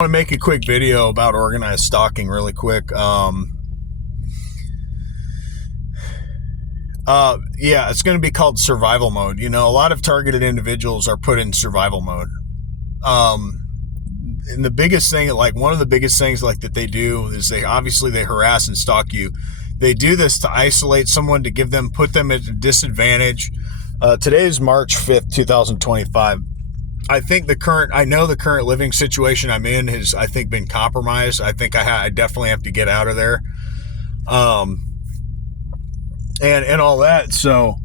I want to make a quick video about organized stalking really quick. It's going to be called survival mode. A lot of targeted individuals are put in survival mode. And the biggest thing, one of the biggest things that they do is they harass and stalk you. They do this to isolate someone, to put them at a disadvantage. Today is March 5th, 2025. I know the current living situation I'm in has, been compromised. I think I definitely have to get out of there. And all that. So,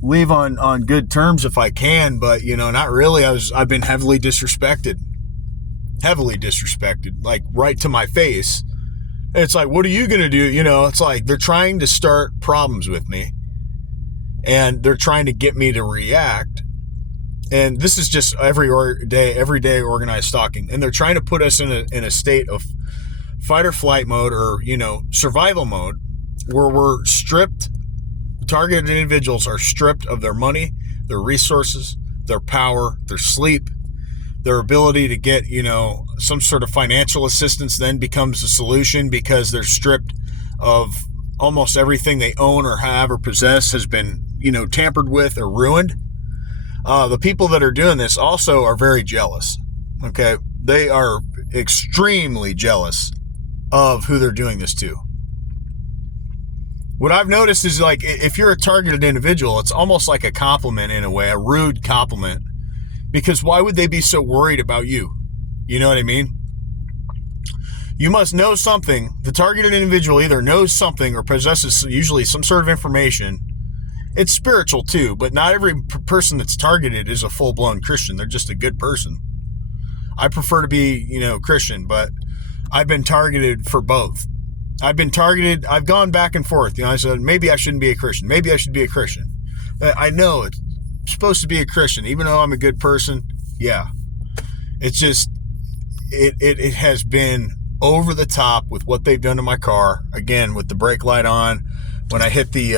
leave on good terms if I can, but not really. I've been heavily disrespected, like right to my face. It's like, what are you going to do? It's like they're trying to start problems with me. And they're trying to get me to react. And this is just everyday organized stalking. And they're trying to put us in a state of fight or flight mode, or, survival mode, where we're stripped. Targeted individuals are stripped of their money, their resources, their power, their sleep, their ability to get, some sort of financial assistance then becomes a solution, because they're stripped of almost everything they own or have or possess has been, tampered with or ruined. The people that are doing this also are very jealous. Okay. They are extremely jealous of who they're doing this to. What I've noticed is, if you're a targeted individual, it's almost like a compliment in a way, a rude compliment, because why would they be so worried about you? You know what I mean? You must know something. The targeted individual either knows something or possesses usually some sort of information. It's spiritual too, but not every person that's targeted is a full-blown Christian. They're just a good person. I prefer to be, Christian, but I've been targeted for both. I've gone back and forth. I said, maybe I shouldn't be a Christian. Maybe I should be a Christian. I know it's supposed to be a Christian, even though I'm a good person. Yeah. It's just, it has been over the top with what they've done to my car. Again, with the brake light on, when I hit the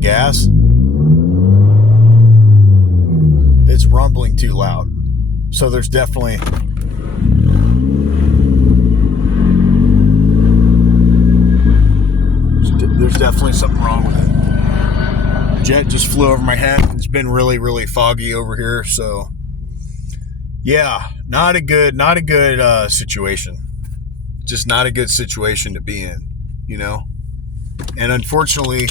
gas, it's rumbling too loud. So there's definitely something wrong with it. Jet just flew over my head. It's been really, really foggy over here. So yeah, not a good situation. Just not a good situation to be in, And unfortunately,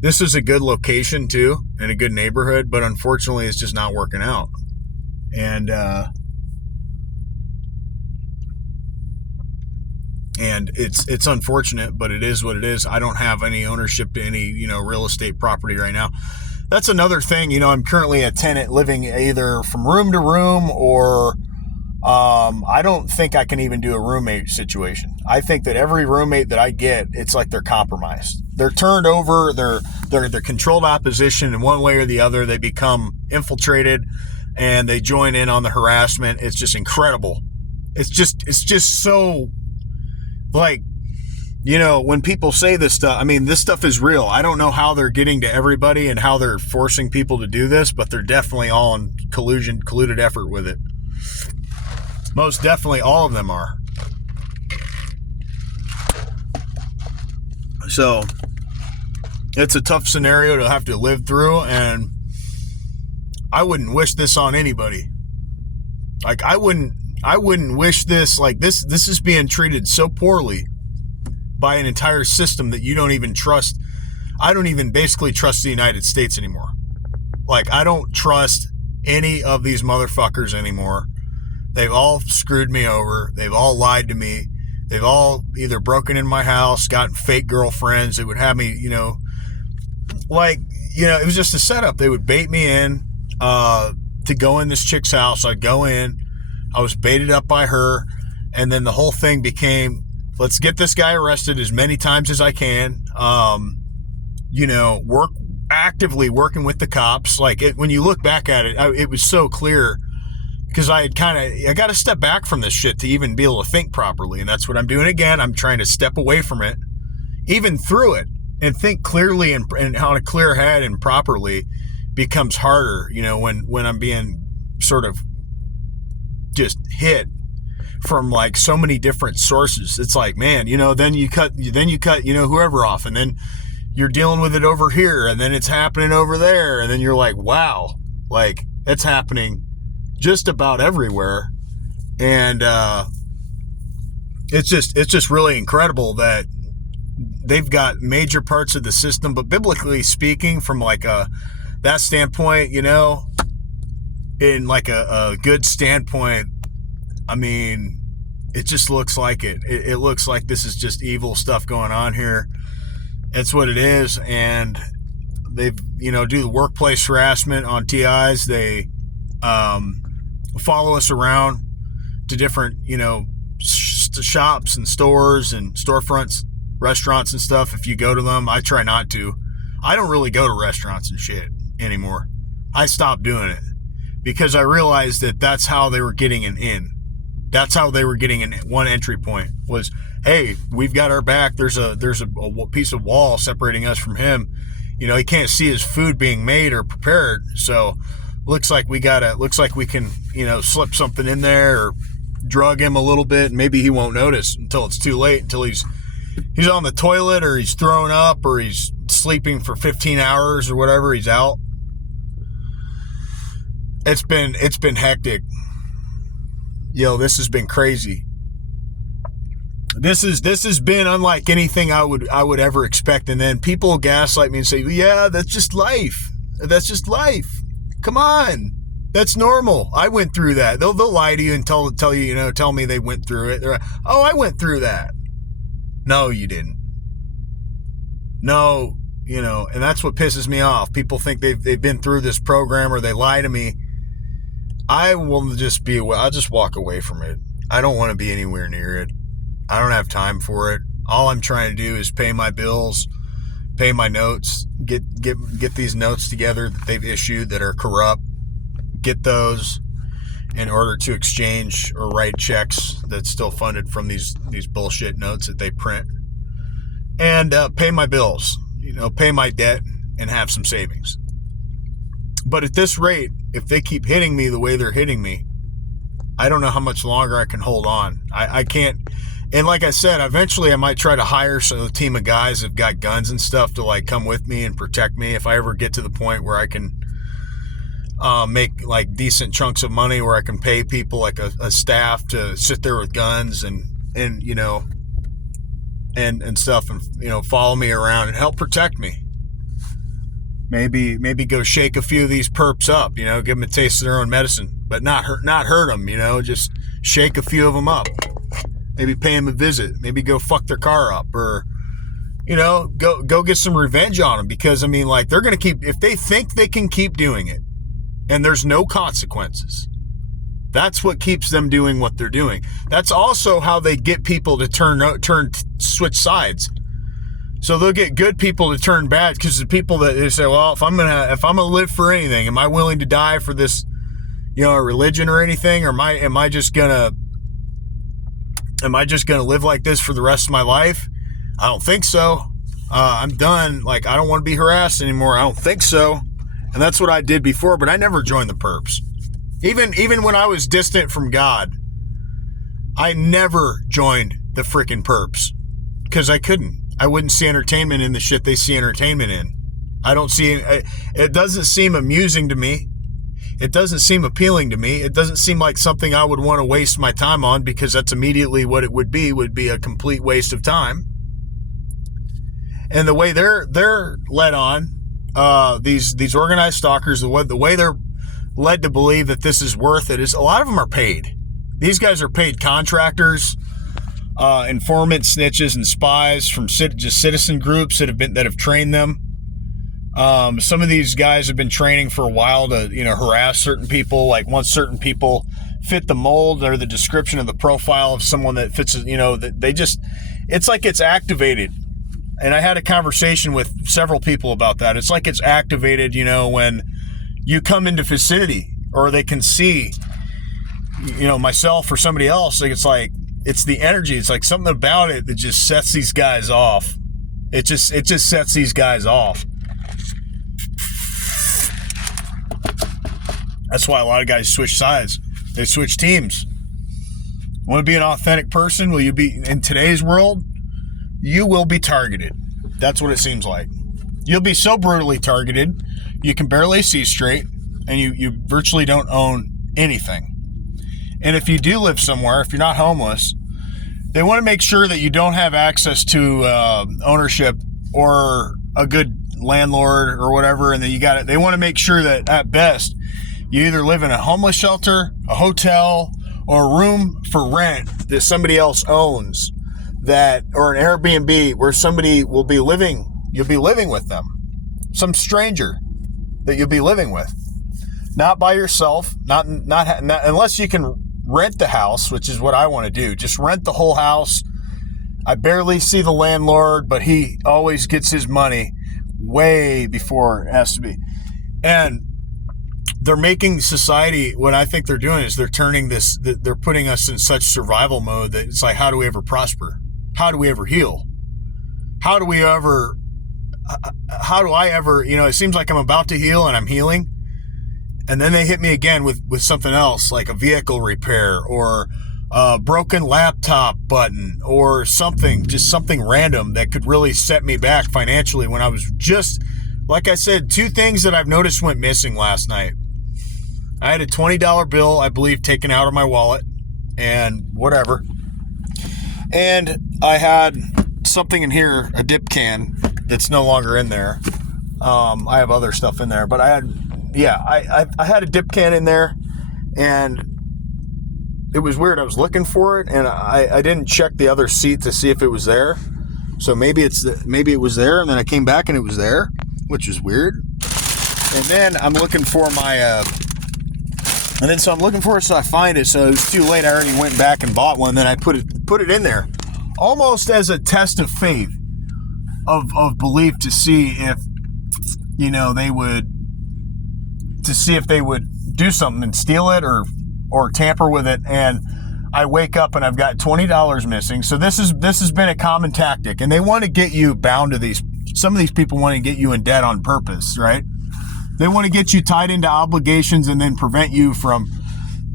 this is a good location too, and a good neighborhood, but unfortunately it's just not working out. And it's unfortunate, but it is what it is. I don't have any ownership to any, real estate property right now. That's another thing. I'm currently a tenant living either from room to room, or I don't think I can even do a roommate situation. I think that every roommate that I get, it's like they're compromised. They're turned over. They're controlled opposition in one way or the other. They become infiltrated, and they join in on the harassment. It's just incredible. It's just so, when people say this stuff, this stuff is real. I don't know how they're getting to everybody and how they're forcing people to do this, but they're definitely all in colluded effort with it. Most definitely all of them are. So it's a tough scenario to have to live through, and I wouldn't wish this on anybody. I wouldn't wish this. This is being treated so poorly by an entire system that you don't even trust. I don't even basically trust the United States anymore. I don't trust any of these motherfuckers anymore. They've all screwed me over. They've all lied to me. They've all either broken in my house, gotten fake girlfriends that would have me, it was just a setup. They would bait me in to go in this chick's house. I'd go in. I was baited up by her. And then the whole thing became, let's get this guy arrested as many times as I can. Actively working with the cops. When you look back at it, it was so clear, because I got to step back from this shit to even be able to think properly. And that's what I'm doing again. I'm trying to step away from it, even through it, and think clearly and on a clear head and properly becomes harder, when I'm being sort of just hit from like so many different sources. It's like, man, then you cut, whoever off, and then you're dealing with it over here, and then it's happening over there, and then you're like, wow, like it's happening just about everywhere. And it's just really incredible that they've got major parts of the system. But biblically speaking, from like that standpoint, in like a good standpoint, I mean, it just looks like it. It looks like this is just evil stuff going on here. It's what it is. And they, do the workplace harassment on TIs. They follow us around to different, shops and stores and storefronts, restaurants and stuff. If you go to them, I try not to. I don't really go to restaurants and shit anymore. I stopped doing it because I realized that that's how they were getting an in. That's how they were getting one entry point was, hey, we've got our back. There's a piece of wall separating us from him. He can't see his food being made or prepared. So looks like we can, slip something in there or drug him a little bit. And maybe he won't notice until it's too late, until he's on the toilet or he's thrown up or he's sleeping for 15 hours or whatever. He's out. It's been hectic. This has been crazy. This has been unlike anything I would ever expect. And then people gaslight me and say, yeah, that's just life. That's just life. Come on. That's normal. I went through that. They'll lie to you and tell you, tell me they went through it. They're like, oh, I went through that. No, you didn't. No, and that's what pisses me off. People think they've been through this program or they lie to me. I'll just walk away from it. I don't want to be anywhere near it. I don't have time for it. All I'm trying to do is pay my bills, pay my notes, get these notes together that they've issued that are corrupt, get those in order to exchange or write checks that's still funded from these bullshit notes that they print, and pay my bills, pay my debt and have some savings. But at this rate, if they keep hitting me the way they're hitting me, I don't know how much longer I can hold on. I can't. And like I said, eventually I might try to hire a team of guys that've got guns and stuff to like come with me and protect me if I ever get to the point where I can make like decent chunks of money where I can pay people like a staff to sit there with guns and stuff and, follow me around and help protect me. Maybe go shake a few of these perps up, give them a taste of their own medicine, but not hurt them, just shake a few of them up. Maybe pay them a visit. Maybe go fuck their car up or, go get some revenge on them because, they're going to keep, if they think they can keep doing it and there's no consequences, that's what keeps them doing what they're doing. That's also how they get people to switch sides. So they'll get good people to turn bad because the people that they say, well, if I'm gonna live for anything, am I willing to die for this, a religion or anything, or am I just gonna live like this for the rest of my life? I don't think so. I'm done. Like, I don't want to be harassed anymore. I don't think so. And that's what I did before, but I never joined the perps. Even when I was distant from God, I never joined the freaking perps because I couldn't. I wouldn't see entertainment in the shit they see entertainment in. It doesn't seem amusing to me. It doesn't seem appealing to me. It doesn't seem like something I would want to waste my time on because that's immediately what it would be a complete waste of time. And the way they're led on, these organized stalkers, the way they're led to believe that this is worth it is a lot of them are paid. These guys are paid contractors, informants, snitches, and spies from just citizen groups that have trained them. Some of these guys have been training for a while to, harass certain people. Like once certain people fit the mold or the description of the profile of someone that fits, it's like it's activated. And I had a conversation with several people about that. It's like it's activated, when you come into vicinity or they can see, myself or somebody else. Like it's the energy. It's like something about it that just sets these guys off. It just sets these guys off. That's why a lot of guys switch sides. They switch teams. Want to be an authentic person? Will you be in today's world? You will be targeted. That's what it seems like. You'll be so brutally targeted, you can barely see straight, and you virtually don't own anything. And if you do live somewhere, if you're not homeless, they want to make sure that you don't have access to ownership or a good landlord or whatever, and that you got it. They want to make sure that at best you either live in a homeless shelter, a hotel, or a room for rent that somebody else owns, that, or an Airbnb where somebody will be living. You'll be living with them, some stranger that you'll be living with, not by yourself, not unless you can rent the house, which is what I want to do. Just rent the whole house. I barely see the landlord, but he always gets his money way before it has to be. And they're making society, what I think they're doing is they're turning this, they're putting us in such survival mode that it's like, how do we ever prosper? How do we ever heal? How do I ever, it seems like I'm about to heal and I'm healing. And then they hit me again with something else, like a vehicle repair or a broken laptop button or something, just something random that could really set me back financially when I was just, like I said, 2 things that I've noticed went missing last night. I had a $20 bill, I believe, taken out of my wallet and whatever. And I had something in here, a dip can that's no longer in there. I have other stuff in there, but I had a dip can in there, and it was weird. I was looking for it, and I didn't check the other seat to see if it was there. So maybe it was there, and then I came back and it was there, which was weird. And then I'm looking for so I'm looking for it, so I find it. So it was too late. I already went back and bought one. Then I put it in there, almost as a test of faith, of belief, to see if they would do something and steal it or tamper with it. And I wake up and I've got $20 missing. So this has been a common tactic, and they want to get you bound to these. Some of these people want to get you in debt on purpose, right? They want to get you tied into obligations and then prevent you from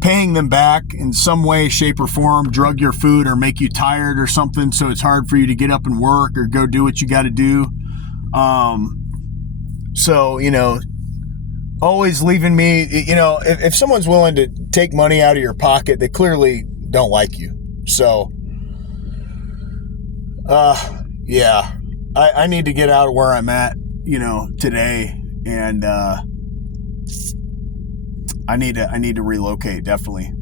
paying them back in some way, shape, or form, drug your food or make you tired or something, so it's hard for you to get up and work or go do what you got to do. Always leaving me, if someone's willing to take money out of your pocket, they clearly don't like you. So, I need to get out of where I'm at, today. And, I need to relocate, definitely.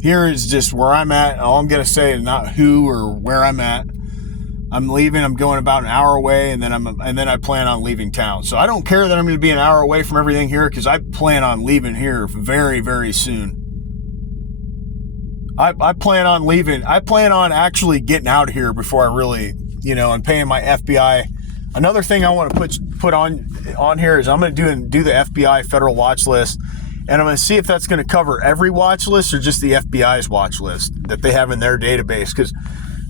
Here is just where I'm at. All I'm going to say is not who or where I'm at. I'm leaving. I'm going about an hour away, and then I plan on leaving town. So I don't care that I'm going to be an hour away from everything here, because I plan on leaving here very, very soon. I plan on leaving. I plan on actually getting out of here before I really, and paying my FBI. Another thing I want to put on here is I'm going to do the FBI federal watch list, and I'm going to see if that's going to cover every watch list or just the FBI's watch list that they have in their database, because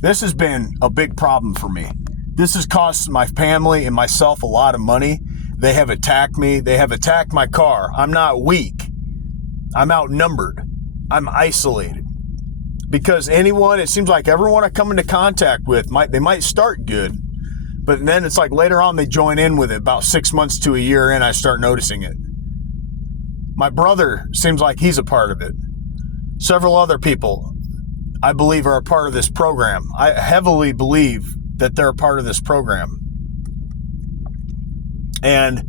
this has been a big problem for me. This has cost my family and myself a lot of money. They have attacked me. They have attacked my car. I'm not weak. I'm outnumbered. I'm isolated. Because it seems like everyone I come into contact with, they might start good, but then it's like later on they join in with it. About 6 months to a year in, I start noticing it. My brother seems like he's a part of it. Several other people, I believe, are a part of this program. I heavily believe that they're a part of this program. And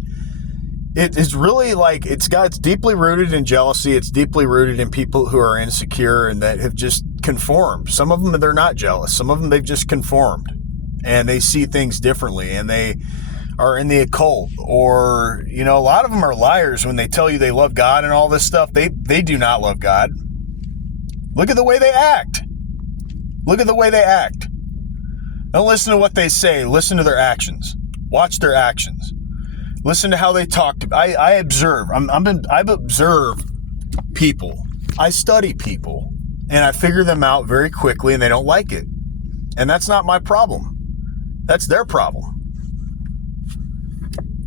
it is really like, it's deeply rooted in jealousy. It's deeply rooted in people who are insecure and that have just conformed. Some of them, they're not jealous. Some of them, they've just conformed and they see things differently, and they are in the occult, or, a lot of them are liars when they tell you they love God and all this stuff. They do not love God. Look at the way they act. Look at the way they act. Don't listen to what they say. Listen to their actions. Watch their actions. Listen to how they talk to. I observe. I've observed people. I study people, and I figure them out very quickly, and they don't like it. And that's not my problem. That's their problem.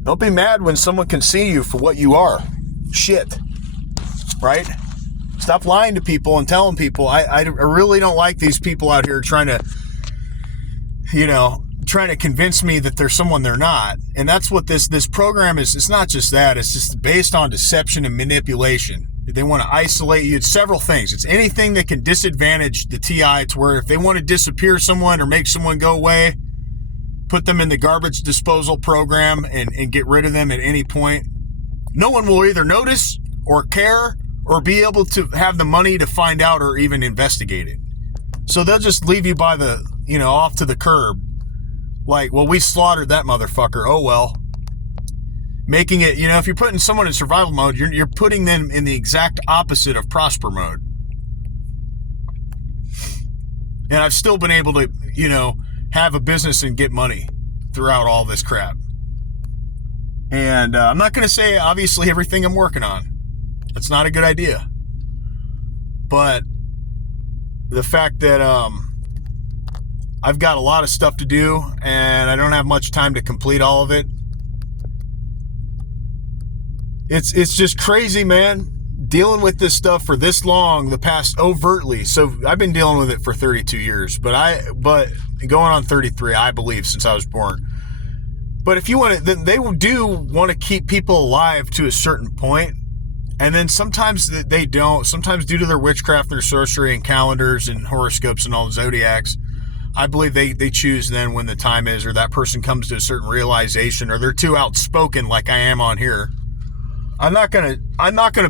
Don't be mad when someone can see you for what you are. shit, right? Stop lying to people and telling people. I really don't like these people out here trying to convince me that they're someone they're not. And that's what this program is. It's not just that. It's just based on deception and manipulation. They want to isolate you. It's several things. It's anything that can disadvantage the TI to where if they want to disappear someone or make someone go away, put them in the garbage disposal program and get rid of them at any point. No one will either notice or care or be able to have the money to find out or even investigate it. So they'll just leave you by the, off to the curb. Like, well, we slaughtered that motherfucker. Oh, well. Making it, if you're putting someone in survival mode, you're putting them in the exact opposite of prosper mode. And I've still been able to, have a business and get money throughout all this crap. And I'm not going to say, obviously, everything I'm working on. That's not a good idea. But the fact that I've got a lot of stuff to do and I don't have much time to complete all of it. It's just crazy, man. Dealing with this stuff for this long, the past overtly. So I've been dealing with it for 32 years, but going on 33, I believe, since I was born. But if you want to, they do want to keep people alive to a certain point. And then sometimes they don't. Sometimes due to their witchcraft, their sorcery and calendars and horoscopes and all the zodiacs, I believe they choose then when the time is, or that person comes to a certain realization, or they're too outspoken like I am on here. I'm not gonna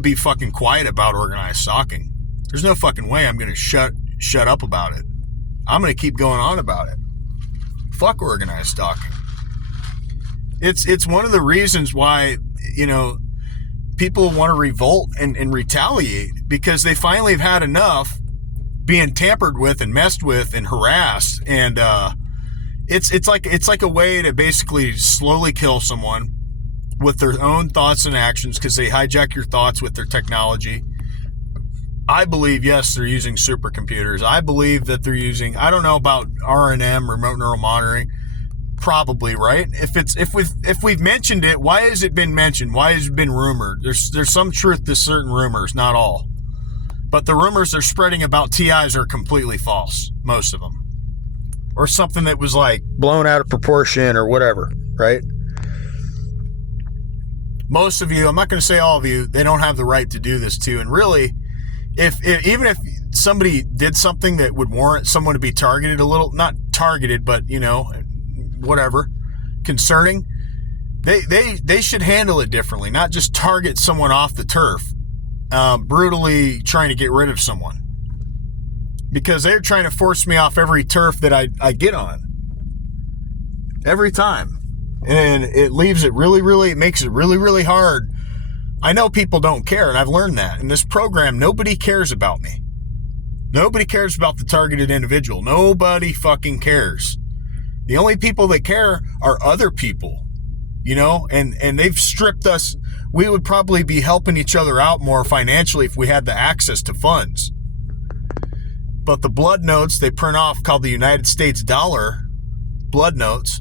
be fucking quiet about organized stalking. There's no fucking way I'm gonna shut up about it. I'm gonna keep going on about it. Fuck organized stalking. It's one of the reasons why, people want to revolt and retaliate, because they finally have had enough being tampered with and messed with and harassed. And it's like a way to basically slowly kill someone with their own thoughts and actions, because they hijack your thoughts with their technology. I believe, yes, they're using supercomputers. I believe that they're using, I don't know about RNM, remote neural monitoring. Probably, right? If we've mentioned it, why has it been mentioned? Why has it been rumored? There's some truth to certain rumors, not all. But the rumors they're spreading about TIs are completely false, most of them. Or something that was like blown out of proportion or whatever, right? Most of you, I'm not going to say all of you, they don't have the right to do this too. And really, even if somebody did something that would warrant someone to be targeted a little, not targeted, but whatever, concerning, they should handle it differently, not just target someone off the turf, brutally trying to get rid of someone, because they're trying to force me off every turf that I get on every time. And it leaves it it makes it really, really hard. I know people don't care, and I've learned that. In this program, nobody cares about me. Nobody cares about the targeted individual. Nobody fucking cares. The only people that care are other people, and they've stripped us. We would probably be helping each other out more financially if we had the access to funds. But the blood notes they print off, called the United States dollar blood notes,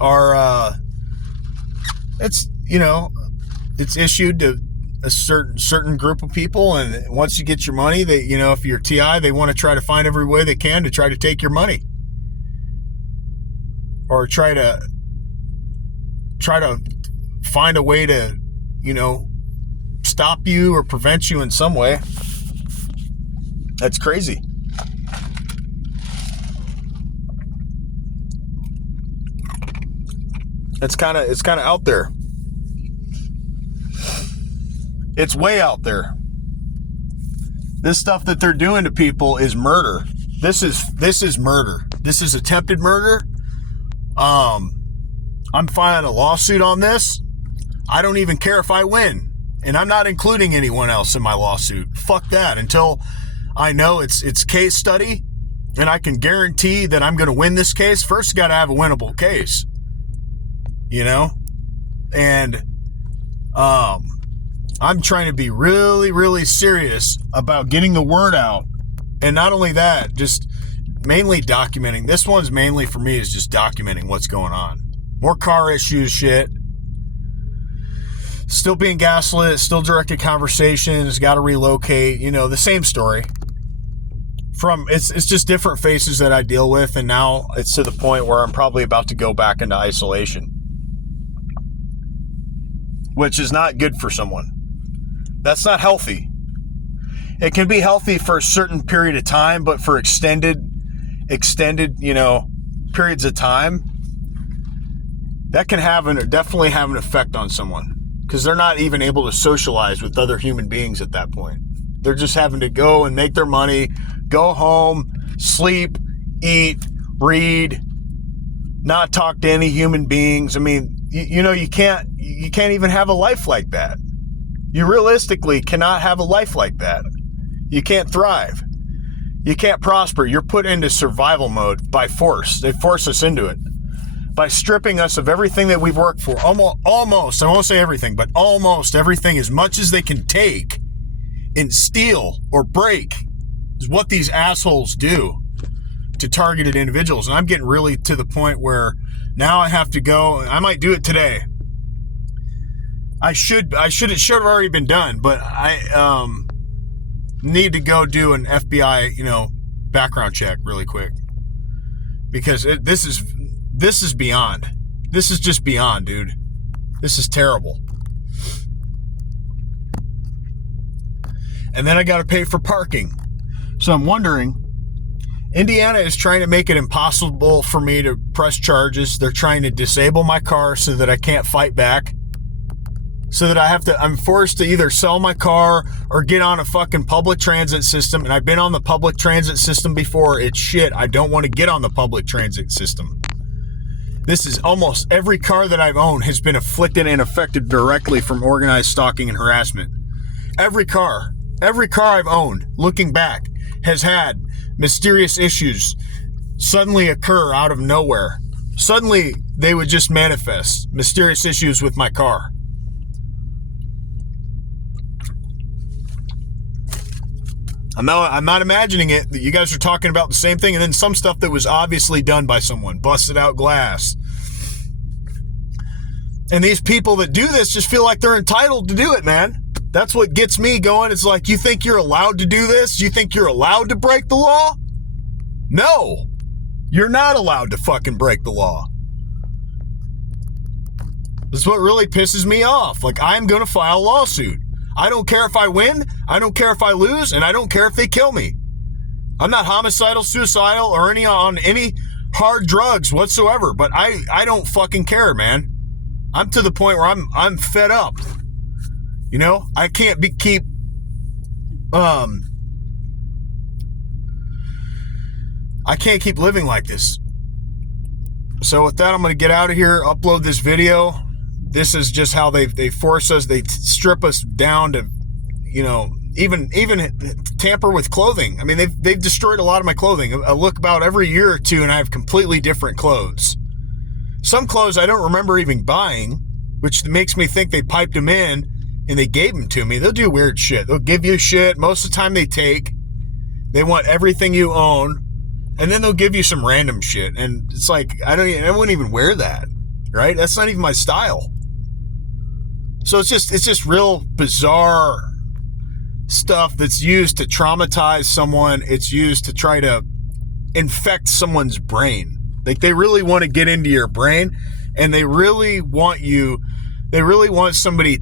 are it's issued to a certain group of people, and once you get your money, they if you're TI, they want to try to find every way they can to try to take your money, or try to find a way to stop you or prevent you in some way. That's crazy. It's kind of out there. It's way out there. This stuff that they're doing to people is murder. This is murder. This is attempted murder. I'm filing a lawsuit on this. I don't even care if I win, and I'm not including anyone else in my lawsuit. Fuck that. Until I know it's case study and I can guarantee that I'm going to win this case. First, got to have a winnable case. And I'm trying to be really, really serious about getting the word out. And not only that, just mainly documenting. This one's mainly for me is just documenting what's going on. More car issues shit. Still being gaslit, still directed conversations, got to relocate, the same story. It's just different faces that I deal with, and now it's to the point where I'm probably about to go back into isolation, which is not good for someone. That's not healthy. It can be healthy for a certain period of time, but for extended, periods of time, that can definitely have an effect on someone, because they're not even able to socialize with other human beings at that point. They're just having to go and make their money, go home, sleep, eat, read, not talk to any human beings. I mean, you can't even have a life like that. You realistically cannot have a life like that. You can't thrive. You can't prosper. You're put into survival mode by force. They force us into it by stripping us of everything that we've worked for. Almost, I won't say everything, but almost everything, as much as they can take and steal or break, is what these assholes do to targeted individuals. And I'm getting really to the point where now I have to go. I might do it today. It should have already been done, but I need to go do an FBI, background check really quick, because this is beyond. This is just beyond, dude. This is terrible. And then I got to pay for parking. So I'm wondering, Indiana is trying to make it impossible for me to press charges. They're trying to disable my car so that I can't fight back. So that I'm forced to either sell my car or get on a fucking public transit system. And I've been on the public transit system before. It's shit. I don't want to get on the public transit system. This is almost every car that I've owned has been afflicted and affected directly from organized stalking and harassment. Every car I've owned, looking back, has had mysterious issues suddenly occur out of nowhere. Suddenly, they would just manifest mysterious issues with my car. I'm not imagining it, that you guys are talking about the same thing, and then some stuff that was obviously done by someone, busted out glass. And these people that do this just feel like they're entitled to do it, man. That's what gets me going. It's like, you think you're allowed to do this? You think you're allowed to break the law? No, you're not allowed to fucking break the law. This is what really pisses me off. Like, I'm going to file a lawsuit. I don't care if I win, I don't care if I lose, and I don't care if they kill me. I'm not homicidal, suicidal, or on any hard drugs whatsoever, but I don't fucking care, man. I'm to the point where I'm fed up. I can't keep living like this. So with that, I'm going to get out of here, upload this video. This is just how they force us. They strip us down to, even tamper with clothing. I mean, they've destroyed a lot of my clothing. I look about every year or two and I have completely different clothes. Some clothes I don't remember even buying, which makes me think they piped them in and they gave them to me. They'll do weird shit. They'll give you shit. Most of the time they want everything you own, and then they'll give you some random shit. And it's like, I wouldn't even wear that, right? That's not even my style. So it's just real bizarre stuff that's used to traumatize someone. It's used to try to infect someone's brain. Like, they really want to get into your brain, and they really want somebody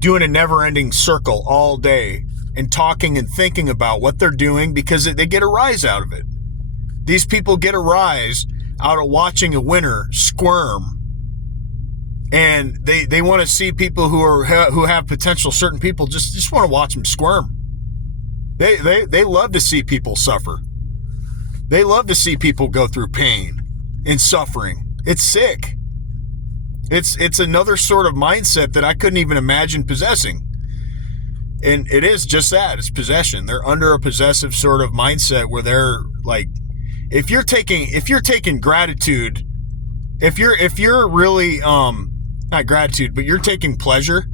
doing a never-ending circle all day and talking and thinking about what they're doing, because they get a rise out of it. These people get a rise out of watching a winner squirm. And they want to see people who have potential. Certain people just want to watch them squirm. They love to see people suffer. They love to see people go through pain and suffering. It's sick. It's another sort of mindset that I couldn't even imagine possessing. And it is just that. It's possession. They're under a possessive sort of mindset where they're like, if you're taking gratitude, if you're really not gratitude, but you're taking pleasure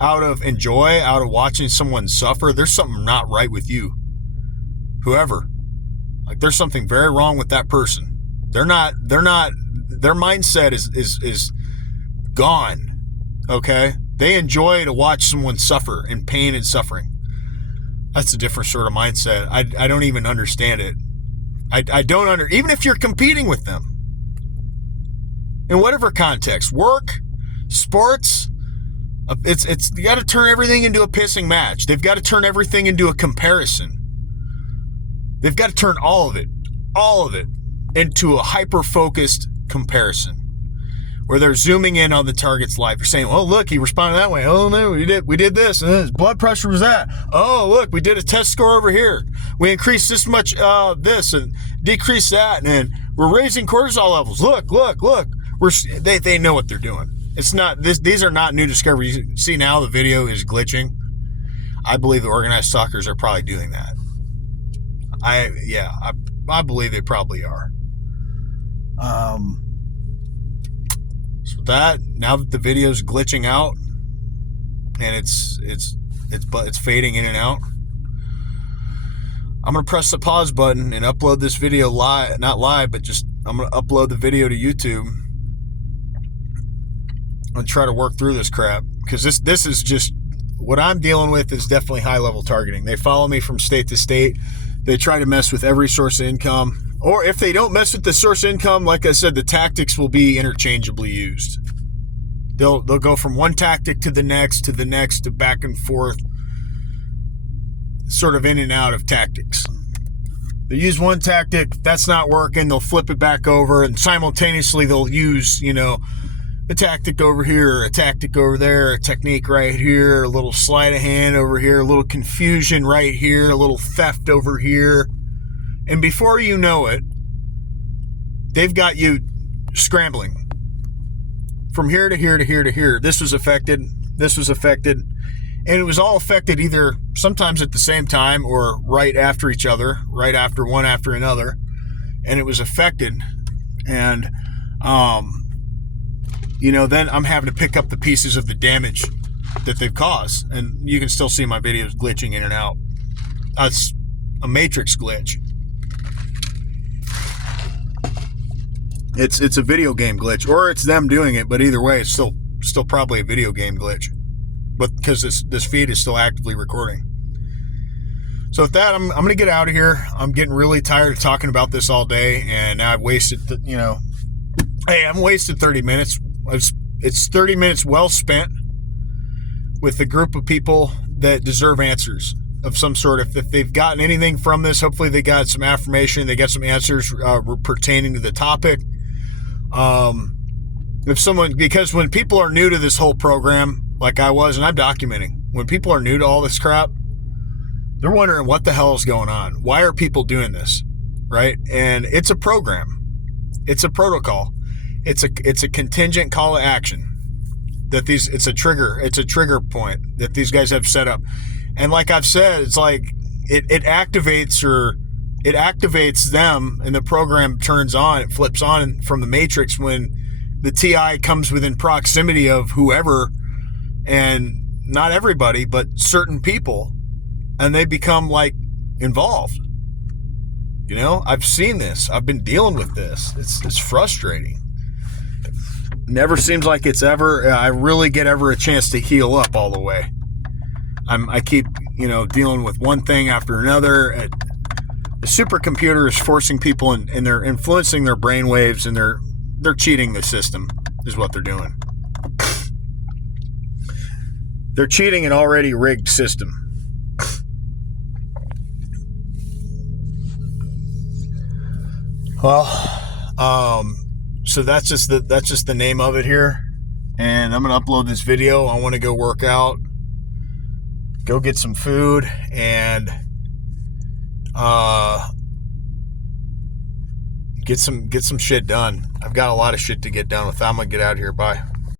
out of watching someone suffer, there's something not right with you. Whoever. Like, there's something very wrong with that person. Their mindset is gone. Okay? They enjoy to watch someone suffer in pain and suffering. That's a different sort of mindset. I don't even understand it. Even if you're competing with them in whatever context, work, sports, it's you got to turn everything into a pissing match. They've got to turn everything into a comparison. They've got to turn all of it into a hyper-focused comparison where they're zooming in on the target's life. They're saying, oh, look, he responded that way. Oh, no, we did this, and his blood pressure was that. Oh, look, we did a test score over here. We increased this much this and decreased that, and we're raising cortisol levels. Look. They know what they're doing. It's not this. These are not new discoveries. You see now the video is glitching. I believe the organized stalkers are probably doing that. I believe they probably are. So that now that the video is glitching out and it's fading in and out, I'm gonna press the pause button and upload this video live, not live, but just I'm gonna upload the video to YouTube. I'm gonna try to work through this crap because this is just what I'm dealing with is definitely high level targeting. They follow me from state to state. They try to mess with every source of income. Or if they don't mess with the source of income, like I said, the tactics will be interchangeably used. They'll go from one tactic to the next, to back and forth, sort of in and out of tactics. They use one tactic, that's not working, they'll flip it back over, and simultaneously they'll use, a tactic over here, a tactic over there, a technique right here, a little sleight of hand over here, a little confusion right here, a little theft over here. And before you know it, they've got you scrambling from here to here to here to here. This was affected, and it was all affected either sometimes at the same time or right after each other, right after one after another, and it was affected. And, then I'm having to pick up the pieces of the damage that they've caused. And you can still see my videos glitching in and out. That's a matrix glitch. It's a video game glitch, or it's them doing it, but either way, it's still probably a video game glitch. But because this feed is still actively recording. So with that, I'm going to get out of here. I'm getting really tired of talking about this all day, and now I've wasted, I'm wasted 30 minutes. It's 30 minutes well spent with a group of people that deserve answers of some sort. If they've gotten anything from this, hopefully they got some affirmation, they got some answers pertaining to the topic. Because when people are new to this whole program, like I was, and I'm documenting, when people are new to all this crap, they're wondering what the hell is going on. Why are people doing this? Right? And it's a program. It's a protocol. It's a contingent call to action that it's a trigger point that these guys have set up. And like I've said, it's like it activates them, and the program turns on, it flips on from the matrix when the TI comes within proximity of whoever, and not everybody, but certain people, and they become like involved. I've seen this. I've been dealing with this. It's frustrating. Never seems like it's ever, I really get ever a chance to heal up all the way. I keep, dealing with one thing after another. The supercomputer is forcing people and they're influencing their brain waves, and they're cheating the system is what they're doing. They're cheating an already rigged system. Well, so that's just the name of it here. And I'm going to upload this video. I want to go work out, go get some food, and get some shit done. I've got a lot of shit to get done with. I'm going to get out of here. Bye.